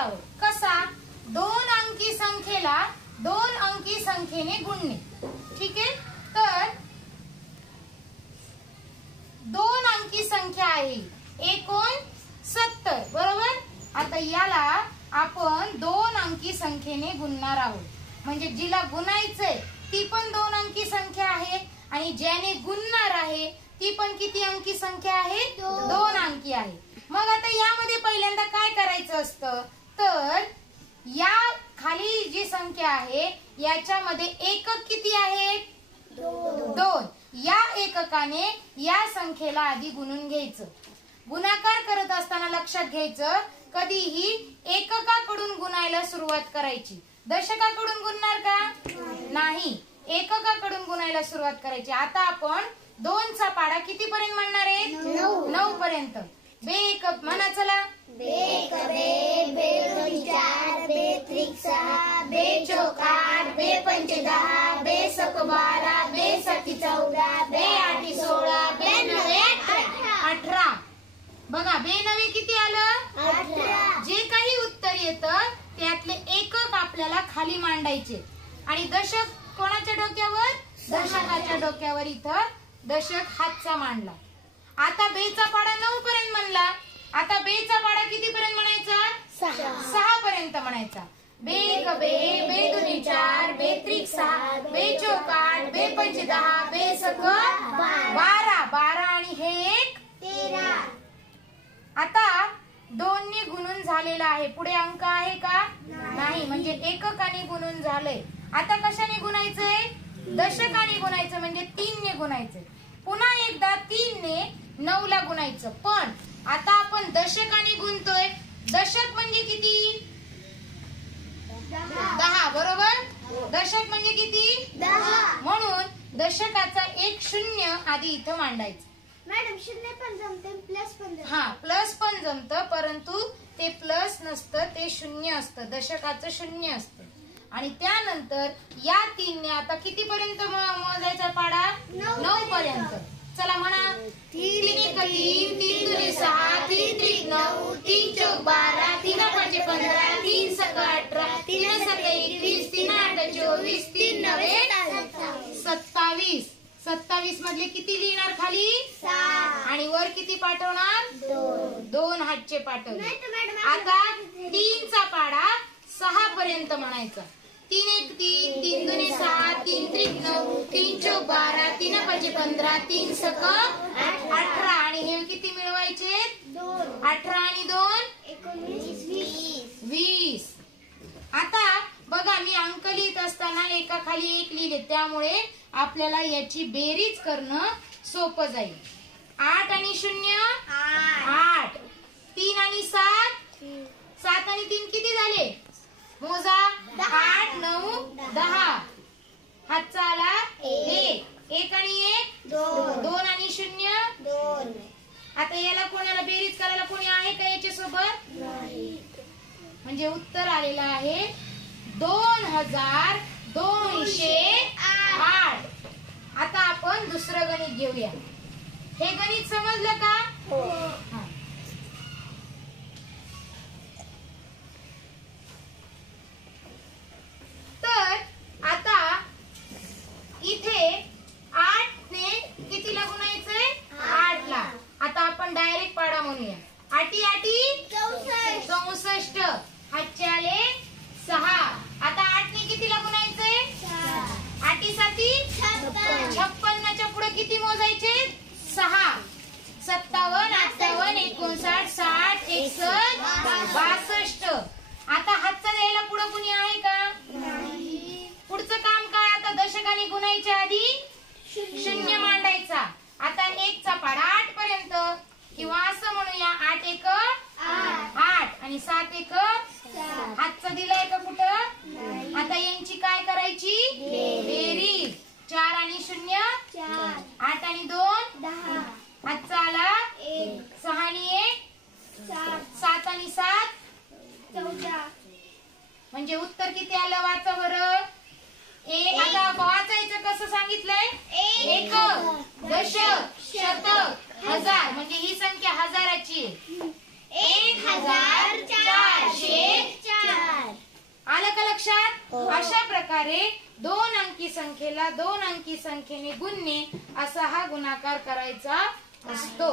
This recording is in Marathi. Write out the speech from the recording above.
आहोत. कसा? 2 अंकी संख्येला 2 अंकी संख्येने गुणणे. ठीक आहे. तर 2 अंकी संख्या आहे 69, बरोबर. आता याला आपण 2 अंकी संख्येने गुणणार आहोत. म्हणजे जिला गुणायचंय ती पण 2 अंकी संख्या आहे आणि ज्याने गुणणार आहे ती पण किती अंकी संख्या आहे? 2 अंकी आहे. मग आता यामध्ये पहिल्यांदा काय करायचं असतं? तर या खाली जी संख्या आहे याच्यामध्ये एकक किती आहेत? 2. या एककाने या संख्येला आधी गुणून घ्यायचं. गुणाकार करत असताना लक्षात घ्यायचं कधीही एककाकडून गुणायला सुरुवात करायची. दशकाकडून गुणणार का? नाही, एककाकडून गुणायला सुरुवात करायची. आता आपण 2 चा पाढा किती पर्यंत म्हणणार आहे? 9 पर्यंत. बे एक म्हणा चला. बे एक बे, बे दोन चार, बे त्रिक 6, बे चौक 8, बे पंच 10, बे सक 12, बे सती 14, बे आठी 16, बे नवे 18. बघा बे नवे किती आलं? 18. जे काही उत्तर येतं त्यातले एकक आपल्याला खाली मांडायचे आणि दशक कोणाच्या डोक्यावर? दशकाच्या डोक्यावर. इथं दशक हातचा मांडला. आता बेचा पाढा 9 पर्यंत म्हणला. आता बेचा पाढा किती पर्यंत म्हणायचा? 6 पर्यंत म्हणायचा. बे एक बे, बे दोन्ही 4, बे त्रिक 6, बे चौक 8, बे पंच 10, बे सक 12. 12 आणि हे एक 13. आता 2 ने गुणून झालेला आहे. पुढे अंक आहे का? नाही, म्हणजे एककाने गुणून झालंय. आता कशाने गुणायचंय? दशकाने गुणायचं, म्हणजे 3 ने गुणायचंय. पुन्हा एकदा 3 ने 9 ला गुणायचं. पण आता आपण दशकाने गुणतोय. दशक म्हणजे किती? 10, बरोबर. दशक म्हणजे किती? 10. म्हणून दशकाचा एक 0 आधी इथं मांडायचं. मॅडम 0 पण जमते, प्लस पण जमते. हा, प्लस पण जमतं, परंतु ते प्लस नसतं, ते 0 असतं. दशकाचं 0 असतं. आणि त्यानंतर या 3 ने आता किती पर्यंत मोजायचा पाढा? 9 पर्यंत. चला म्हणा. 3 एक 3, 3 दुनी 6, 3 त्रिक 9, 3 चौक 12, 3 पंच 15, 3 सक 18, 3 सक 21, 3 आठ 24, 3 नवे 27. 27 मधले किती लिहिणार खाली? 7. आणि वर किती पाठवणार? 2 हातचे पाठवले. आता 3 चा पाढा 6 पर्यंत म्हणायचा. 3 एक 3, 3 दुनी 6, 3 त्रिक 9, 3 चौक 12, 3 पंच 15, 3 सक 18. आणि हे किती मिळवायचे? 18 आणि 2 19, 20. आता बघा मी अंक लिहित असताना एका खाली एक लिहिले, त्यामुळे आपल्याला याची बेरीज करणं सोपं जाईल. 8 आणि 0 8. 3 आणि 7 7 आणि 3 किती झाले? मोजा. 8 9 10. हातचा आला 1. 1 आणि 1 2 आणि 0 2. आता याला कोणाला बेरीज करायला कोणी आहे का याच्या सोबत? म्हणजे उत्तर आलेलं आहे 2208. आता आपण दुसरं गणित घेऊया. हे गणित समजलं का? हो. तर आता इथे 8 ने कितीला गुणायचंय? 8 ला. आता आपण डायरेक्ट पाढा म्हणूया. 8 8 64. हातचे आले 6. आता 8 ने कितीला गुणायचंय? 8 7 56. च्या पुढे किती मोजायचे? 6. 57 58 59 60 61 62. आता हातचा द्यायला पुढे कुणी आहे का? पुढचं काम काय? आता दशकाने गुणायच्या आधी 0 मांडायचा. आता 1 चा पाढा 8 पर्यंत, किंवा असं म्हणूया 8 1 8 आणि 7 1 हातचा दिलाय का कुठं? आता यांची काय करायची? बेरीज. 4 आणि 0 8 आणि 2 10. हातचा आला 6 आणि 1 7 आणि 7 14. म्हणजे उत्तर किती आलं? वाचा बरं. आता वाचायचं कसं सांगितलंय? एकक, दशक, शतक, हजार. म्हणजे ही संख्या हजाराची आहे. 1400 अशा प्रकारे 2 अंकी संख्येला 2 अंकी संख्येने गुणणे असा हा गुणाकार करायचा असतो.